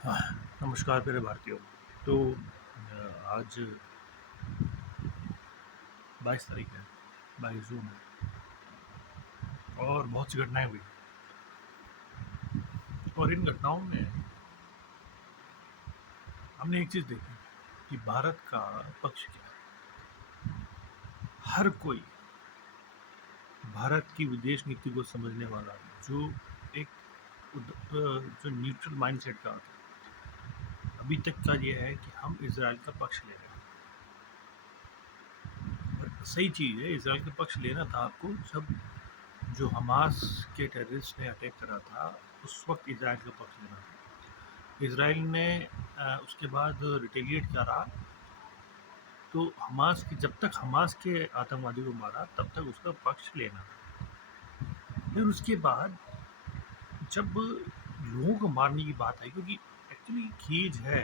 हाँ, नमस्कार प्यारे भारतीयों। तो आज 22 तारीख है, 22 जून है और बहुत सी घटनाएं हुई। और इन घटनाओं में हमने एक चीज़ देखी कि भारत का पक्ष क्या है। हर कोई भारत की विदेश नीति को समझने वाला जो एक जो न्यूट्रल माइंडसेट का होता है, अभी तक का ये है कि हम इसराइल का पक्ष ले रहे हैं। और सही चीज़ है, इसराइल का पक्ष लेना था आपको जब जो हमास के टेररिस्ट ने अटैक करा था, उस वक्त इसराइल का पक्ष लेना था। इसराइल ने उसके बाद रिटेलिएट करा, तो हमास की जब तक हमास के आतंकवादी को मारा तब तक उसका पक्ष लेना था। फिर उसके बाद जब लोगों को मारने की बात आई, क्योंकि एक्चुअली खीज है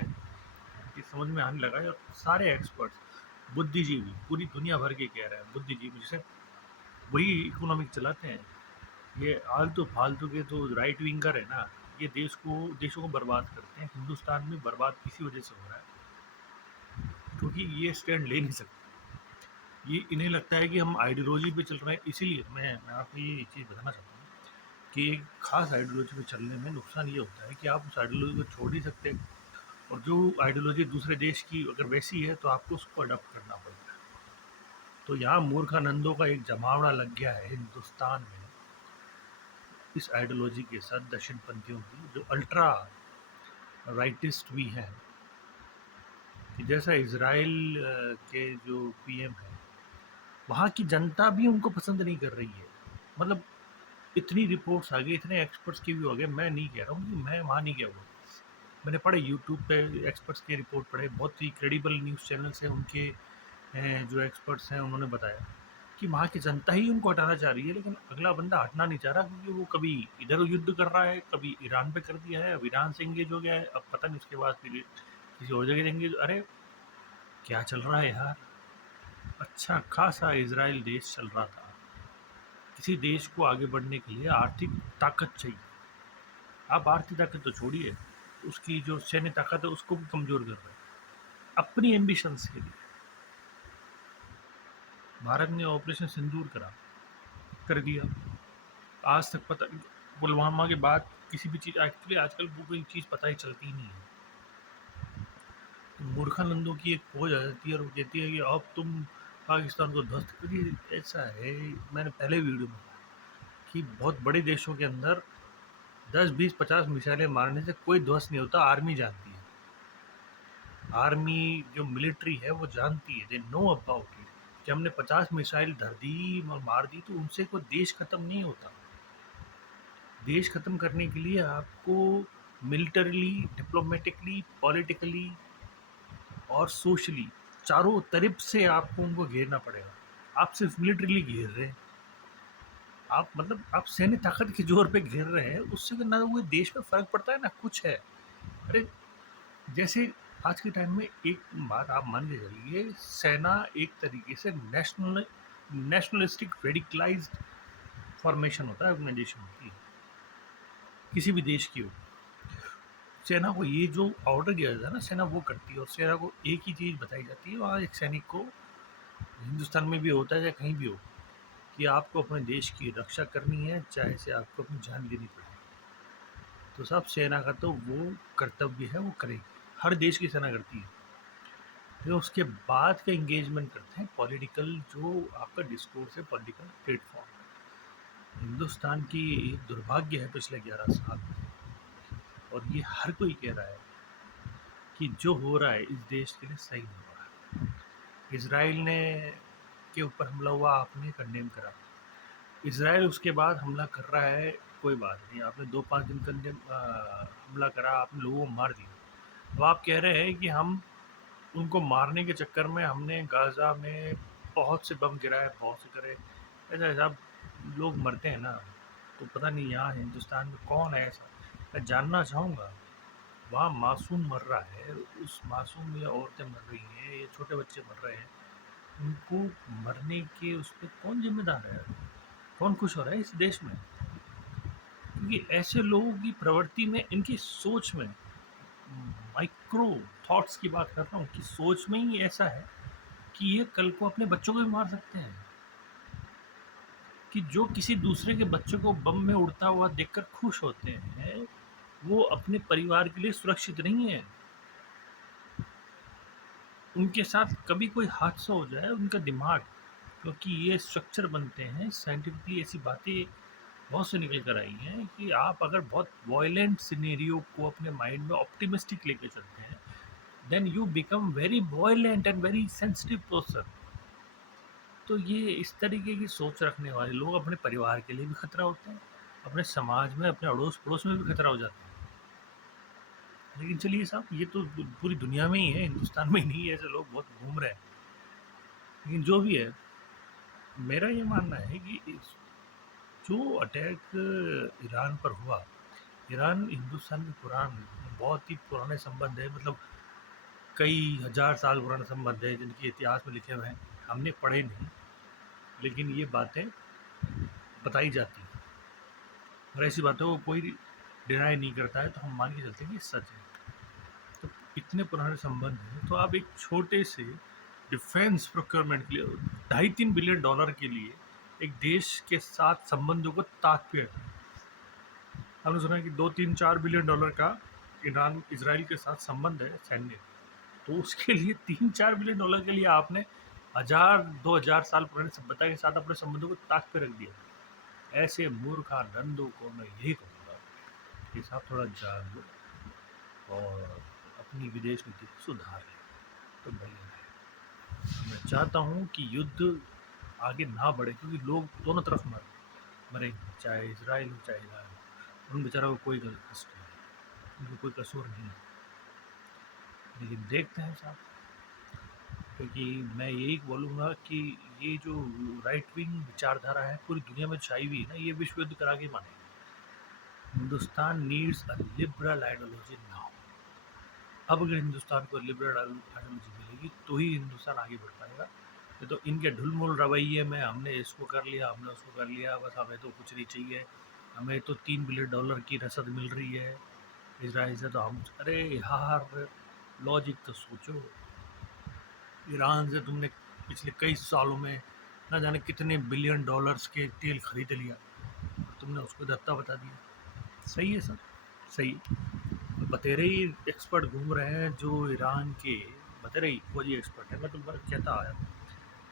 कि समझ में आने लगा है, और सारे एक्सपर्ट्स बुद्धिजीवी पूरी दुनिया भर के कह रहे हैं, बुद्धिजीवी जैसे वही इकोनॉमिक चलाते हैं, ये आलतू फालतू के तो राइट विंगर है ना, ये देशों को बर्बाद करते हैं। हिंदुस्तान में बर्बाद इसी वजह से हो रहा है क्योंकि ये स्टैंड ले नहीं सकते। ये इन्हें लगता है कि हम आइडियोलॉजी पे चल रहे हैं। इसीलिए मैं आपको ये चीज़ बताना चाहता हूँ कि एक खास आइडियोलॉजी पे चलने में नुकसान ये होता है कि आप उस आइडियोलॉजी को छोड़ नहीं सकते, और जो आइडियोलॉजी दूसरे देश की अगर वैसी है तो आपको उसको अडॉप्ट करना पड़ता है। तो यहाँ मूर्खानंदों का एक जमावड़ा लग गया है हिंदुस्तान में इस आइडियोलॉजी के साथ, दक्षिण पंथियों की जो अल्ट्रा राइटिस्ट भी हैं। कि जैसा इसराइल के जो पीएम है, वहाँ की जनता भी उनको पसंद नहीं कर रही है। मतलब इतनी रिपोर्ट्स आ गई, इतने एक्सपर्ट्स के भी हो गए। मैं नहीं कह रहा हूँ कि मैं वहाँ नहीं गया हुआ, मैंने पढ़े यूट्यूब पे एक्सपर्ट्स के रिपोर्ट पढ़े, बहुत ही क्रेडिबल न्यूज़ चैनल्स हैं उनके, जो एक्सपर्ट्स हैं उन्होंने बताया कि वहाँ की जनता ही उनको हटाना चाह रही है, लेकिन अगला बंदा हटना नहीं चाह रहा, क्योंकि वो कभी इधर युद्ध कर रहा है, कभी ईरान पे कर दिया है, अब ईरान से इंगेज हो गया है, अब पता नहीं उसके बाद फिर किसी और जगह देंगे। अरे क्या चल रहा है यार। अच्छा खासा इसराइल देश चल रहा था। किसी देश को आगे बढ़ने के लिए आर्थिक ताकत चाहिए। आप आर्थिक ताकत तो छोड़िए, उसकी जो सैन्य ताकत है उसको भी कमज़ोर कर रहे हैं अपनी एम्बिशंस के लिए। भारत ने ऑपरेशन सिंदूर कर दिया। आज तक पता, पुलवामा के बाद किसी भी चीज़ एक्चुअली आजकल वो कोई चीज़ पता ही चलती ही नहीं है। तो मूर्खानंदों की एक फौज आ जाती है और वो कहती है कि अब तुम पाकिस्तान को ध्वस्त करिए। ऐसा है, मैंने पहले वीडियो में कहा कि बहुत बड़े देशों के अंदर 10, 20, 50 मिसाइलें मारने से कोई ध्वस्त नहीं होता। आर्मी जानती है, आर्मी जो मिलिट्री है वो जानती है, दे नो अबाउट इट, कि हमने 50 मिसाइल धर दी और मार दी तो उनसे कोई देश खत्म नहीं होता। देश खत्म करने के लिए आपको मिलिटरीली, डिप्लोमेटिकली, पॉलिटिकली और सोशली चारों तरफ से आपको उनको घेरना पड़ेगा। आप सिर्फ मिलिटरीली घेर रहे हैं, आप मतलब आप सैन्य ताकत के जोर पे घेर रहे हैं, उससे ना वो देश में फर्क पड़ता है ना कुछ है। अरे जैसे आज के टाइम में एक बात आप मान के चलिए, सेना एक तरीके से नेशनलिस्टिक रेडिकलाइज्ड फॉर्मेशन होता है, ऑर्गेनाइजेशन होती है किसी भी देश की हो। सेना को ये जो ऑर्डर दिया जाता है ना, सेना वो करती है, और सेना को एक ही चीज़ बताई जाती है, वहाँ एक सैनिक को, हिंदुस्तान में भी होता है या कहीं भी हो, कि आपको अपने देश की रक्षा करनी है, चाहे से आपको अपनी जान देनी पड़े। तो सब सेना का तो वो कर्तव्य है, वो करेगी, हर देश की सेना करती है। फिर उसके बाद का इंगेजमेंट करते हैं पॉलिटिकल, जो आपका डिस्कोर्स है, पॉलिटिकल प्लेटफॉर्म। हिंदुस्तान की एक दुर्भाग्य है पिछले 11 साल में, और ये हर कोई कह रहा है कि जो हो रहा है इस देश के लिए सही नहीं हो रहा है। इसराइल ने के ऊपर हमला हुआ, आपने कंडेम करा। इसराइल उसके बाद हमला कर रहा है, कोई बात नहीं, आपने 2-5 दिन हमला करा, आपने लोगों को मार दिया। अब आप कह रहे हैं कि हम उनको मारने के चक्कर में हमने गाज़ा में बहुत से बम गिराए, बहुत से करे। ऐसा ऐसा लोग मरते हैं ना, तो पता नहीं यहाँ हिंदुस्तान में कौन है ऐसा। मैं जानना चाहूँगा, वहाँ मासूम मर रहा है, उस मासूम, या औरतें मर रही हैं, या छोटे बच्चे मर रहे हैं, उनको मरने के उस पर कौन जिम्मेदार है? कौन खुश हो रहा है इस देश में? क्योंकि ऐसे लोगों की प्रवृत्ति में, इनकी सोच में माइक्रो थॉट्स की बात कर रहा हूँ कि सोच में ही ऐसा है कि ये कल को अपने बच्चों को भी मार सकते हैं। कि जो किसी दूसरे के बच्चे को बम में उड़ता हुआ देखकर खुश होते हैं, वो अपने परिवार के लिए सुरक्षित नहीं है। उनके साथ कभी कोई हादसा हो जाए, उनका दिमाग, क्योंकि ये स्ट्रक्चर बनते हैं साइंटिफिकली, ऐसी बातें बहुत से निकल कर आई हैं कि आप अगर बहुत वॉयलेंट सिनेरियो को अपने माइंड में ऑप्टिमिस्टिक लेके चलते हैं, then you become very violent and very sensitive person. तो ये इस तरीके की सोच रखने वाले लोग अपने परिवार के लिए भी खतरा होते हैं, अपने समाज में, अपने अड़ोस पड़ोस में भी खतरा हो जाता है। लेकिन चलिए साहब, ये तो पूरी दुनिया में ही है, हिंदुस्तान में ही नहीं है, ऐसे लोग बहुत घूम रहे हैं। लेकिन जो भी है, मेरा ये मानना है कि जो अटैक ईरान पर हुआ, ईरान हिंदुस्तान के बहुत ही पुराने संबंध है, मतलब कई हजार साल पुराने संबंध है जिनके इतिहास में लिखे हुए हैं। हमने पढ़े नहीं, लेकिन ये बातें बताई जाती हैं, और ऐसी बातों को कोई डिनाई नहीं करता है, तो हम मान के चलते हैं कि सच है। तो इतने पुराने संबंध हैं, तो आप एक छोटे से डिफेंस प्रोक्योरमेंट के लिए $2.5-3 बिलियन के लिए एक देश के साथ संबंधों को ताक पे रखें। हमने सुना है कि $2-3-4 बिलियन का ईरान इसराइल के साथ संबंध है सैन्य, तो उसके लिए $3-4 बिलियन के लिए आपने 1000-2000 साल पुरानी सभ्यता के साथ अपने संबंधों को ताक पे रख दिया। ऐसे मूर्खानंदों को मैं यही कहूँगा कि साहब थोड़ा जान लो और अपनी विदेश नीति को सुधार लें, तो बढ़िया है। मैं चाहता हूँ कि युद्ध आगे ना बढ़े, क्योंकि लोग दोनों तरफ मरेंगे, चाहे इसराइल हो चाहे ईरान हो, उन बेचारों को कोई कष्ट नहीं, उनको कोई कसूर नहीं है। लेकिन देखते हैं साहब, क्योंकि मैं यही बोलूँगा कि ये जो राइट विंग विचारधारा है पूरी दुनिया में छाई हुई है ना, ये विश्व युद्ध करा के मानेगी। Hindustan needs a liberal ideology now. अब अगर हिंदुस्तान को लिबरल आइडियोलॉजी मिलेगी तो ही हिंदुस्तान आगे बढ़ पाएगा। ये तो इनके ढुलमुल रवैये में हमने इसको कर लिया, हमने उसको कर लिया, बस हमें तो कुछ नहीं चाहिए, हमें तो $3 बिलियन की रसद मिल रही है इसराइल से, तो हम, अरे यार लॉजिक तो सोचो। ईरान से तुमने पिछले कई सालों में ना जाने कितने $1 बिलियन के तेल खरीद लिया, तुमने उसको दत्ता बता दिया। सही है सर, सही है। बतेरे ही एक्सपर्ट घूम रहे हैं जो ईरान के, बतेरे ही फौजी एक्सपर्ट है। मैं तो कहता आया,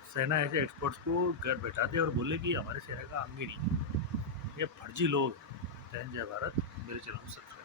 सेना ऐसे एक्सपर्ट्स को घर बैठा दे और बोले कि हमारे सेना का अंग ही नहीं है। ये फर्जी लोग हैं। जय भारत, मेरे चैनल को सब्सक्राइब